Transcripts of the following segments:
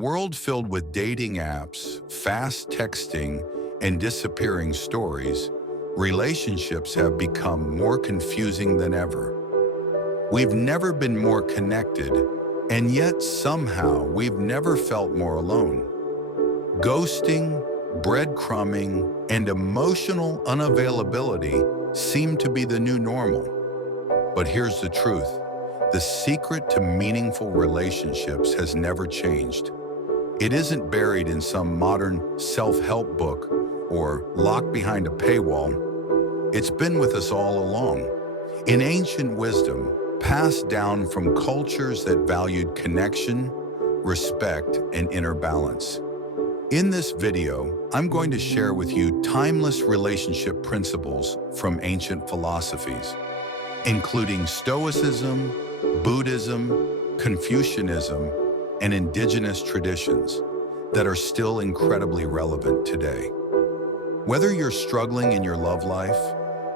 World filled with dating apps, fast texting, and disappearing stories, relationships have become more confusing than ever. We've never been more connected, and yet somehow we've never felt more alone. Ghosting, breadcrumbing, and emotional unavailability seem to be the new normal. But here's the truth. The secret to meaningful relationships has never changed. It isn't buried in some modern self-help book or locked behind a paywall. It's been with us all along. In ancient wisdom, passed down from cultures that valued connection, respect, and inner balance. In this video, I'm going to share with you timeless relationship principles from ancient philosophies, including Stoicism, Buddhism, Confucianism, and Indigenous traditions that are still incredibly relevant today. Whether you're struggling in your love life,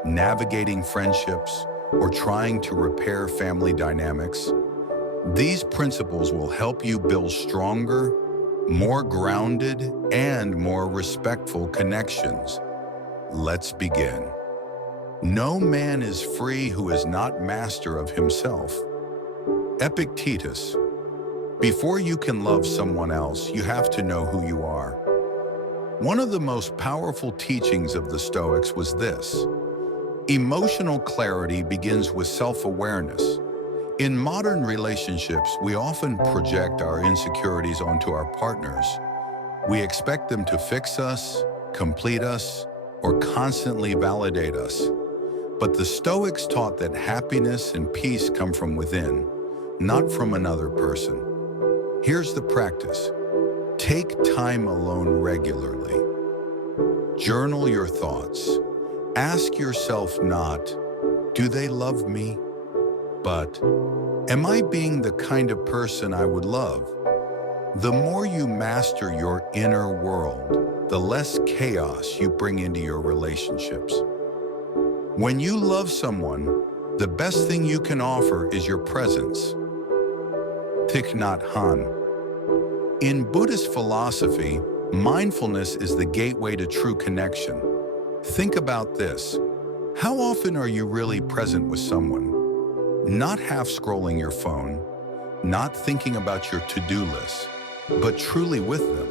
navigating friendships, or trying to repair family dynamics, these principles will help you build stronger, more grounded, and more respectful connections. Let's begin. No man is free who is not master of himself. Epictetus. Before you can love someone else, you have to know who you are. One of the most powerful teachings of the Stoics was this: emotional clarity begins with self-awareness. In modern relationships, we often project our insecurities onto our partners. We expect them to fix us, complete us, or constantly validate us. But the Stoics taught that happiness and peace come from within, not from another person. Here's the practice. Take time alone regularly. Journal your thoughts. Ask yourself not, do they love me? But, am I being the kind of person I would love? The more you master your inner world, the less chaos you bring into your relationships. When you love someone, the best thing you can offer is your presence. Thich Nhat Hanh. In Buddhist philosophy, mindfulness is the gateway to true connection. Think about this. How often are you really present with someone? Not half scrolling your phone, not thinking about your to-do list, but truly with them.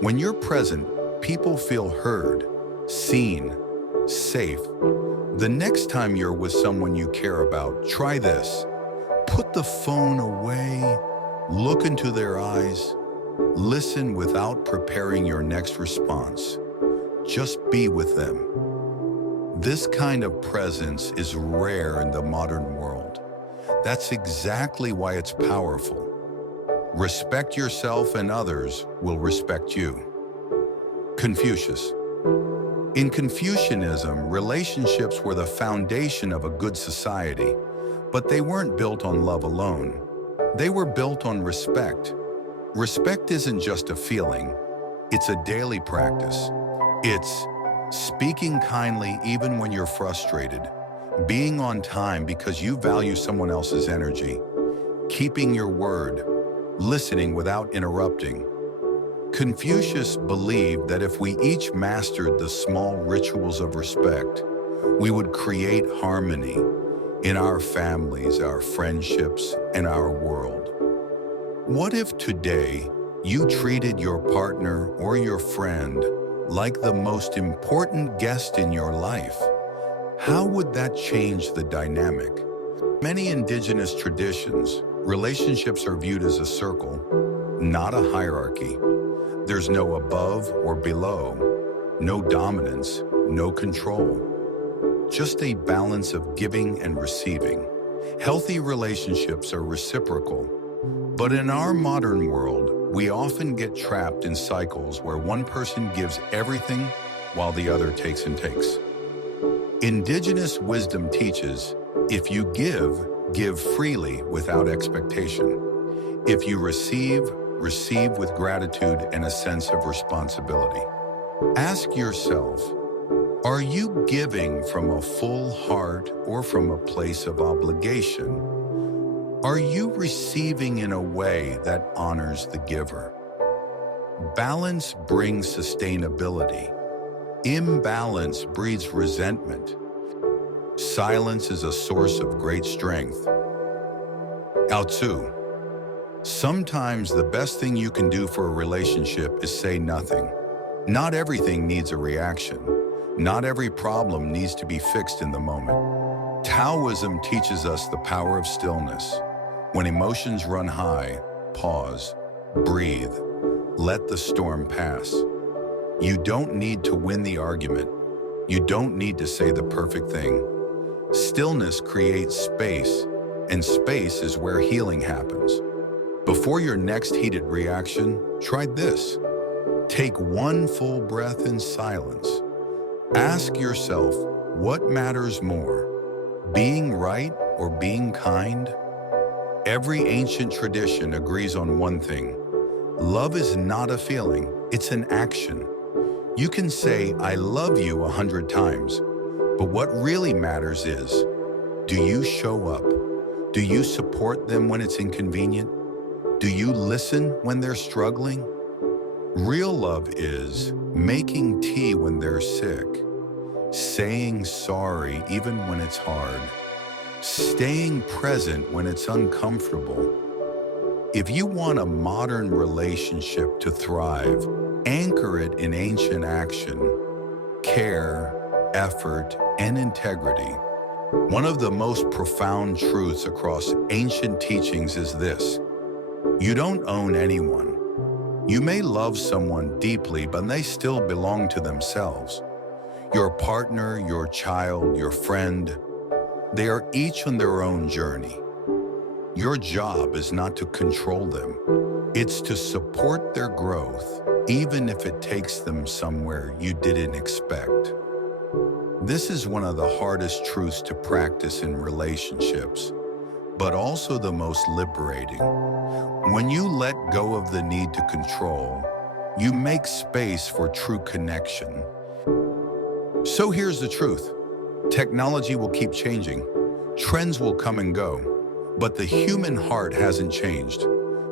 When you're present, people feel heard, seen, safe. The next time you're with someone you care about, try this. Put the phone away, look into their eyes, listen without preparing your next response. Just be with them. This kind of presence is rare in the modern world. That's exactly why it's powerful. Respect yourself and others will respect you. Confucius. In Confucianism, relationships were the foundation of a good society, but they weren't built on love alone. They were built on respect. Respect isn't just a feeling, it's a daily practice. It's speaking kindly even when you're frustrated, being on time because you value someone else's energy, keeping your word, listening without interrupting. Confucius believed that if we each mastered the small rituals of respect, we would create harmony in our families, our friendships, and our world. What if today you treated your partner or your friend like the most important guest in your life? How would that change the dynamic? Many indigenous traditions, relationships are viewed as a circle, not a hierarchy. There's no above or below, no dominance, no control. Just a balance of giving and receiving. Healthy relationships are reciprocal, but in our modern world, we often get trapped in cycles where one person gives everything while the other takes and takes. Indigenous wisdom teaches, if you give freely without expectation. If you receive with gratitude and a sense of responsibility. Ask yourself, are you giving from a full heart or from a place of obligation? Are you receiving in a way that honors the giver? Balance brings sustainability. Imbalance breeds resentment. Silence is a source of great strength. Lao Tzu. Sometimes the best thing you can do for a relationship is say nothing. Not everything needs a reaction. Not every problem needs to be fixed in the moment. Taoism teaches us the power of stillness. When emotions run high, pause, breathe, let the storm pass. You don't need to win the argument. You don't need to say the perfect thing. Stillness creates space, and space is where healing happens. Before your next heated reaction, try this. Take one full breath in silence. Ask yourself, what matters more, being right or being kind? Every ancient tradition agrees on one thing. Love is not a feeling, it's an action. You can say, I love you 100 times, but what really matters is, do you show up? Do you support them when it's inconvenient? Do you listen when they're struggling? Real love is making tea when they're sick, saying sorry even when it's hard, staying present when it's uncomfortable. If you want a modern relationship to thrive, anchor it in ancient action, care, effort, and integrity. One of the most profound truths across ancient teachings is this: you don't own anyone. You may love someone deeply, but they still belong to themselves. Your partner, your child, your friend, they are each on their own journey. Your job is not to control them. It's to support their growth, even if it takes them somewhere you didn't expect. This is one of the hardest truths to practice in relationships, but also the most liberating. When you let go of the need to control, you make space for true connection. So here's the truth. Technology will keep changing. Trends will come and go, but the human heart hasn't changed.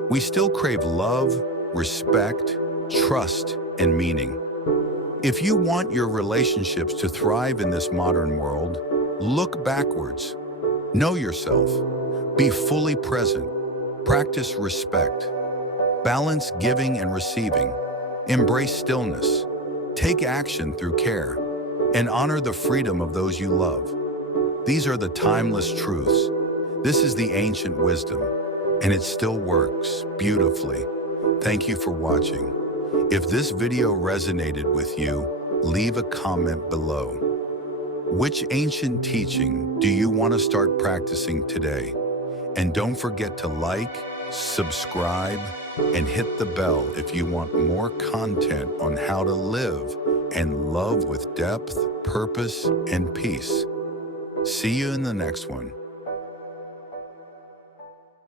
We still crave love, respect, trust, and meaning. If you want your relationships to thrive in this modern world, look backwards. Know yourself. Be fully present. Practice respect. Balance giving and receiving. Embrace stillness. Take action through care. And honor the freedom of those you love. These are the timeless truths. This is the ancient wisdom, and it still works beautifully. Thank you for watching. If this video resonated with you, leave a comment below. Which ancient teaching do you want to start practicing today? And don't forget to like, subscribe, and hit the bell if you want more content on how to live and love with depth, purpose, and peace. See you in the next one.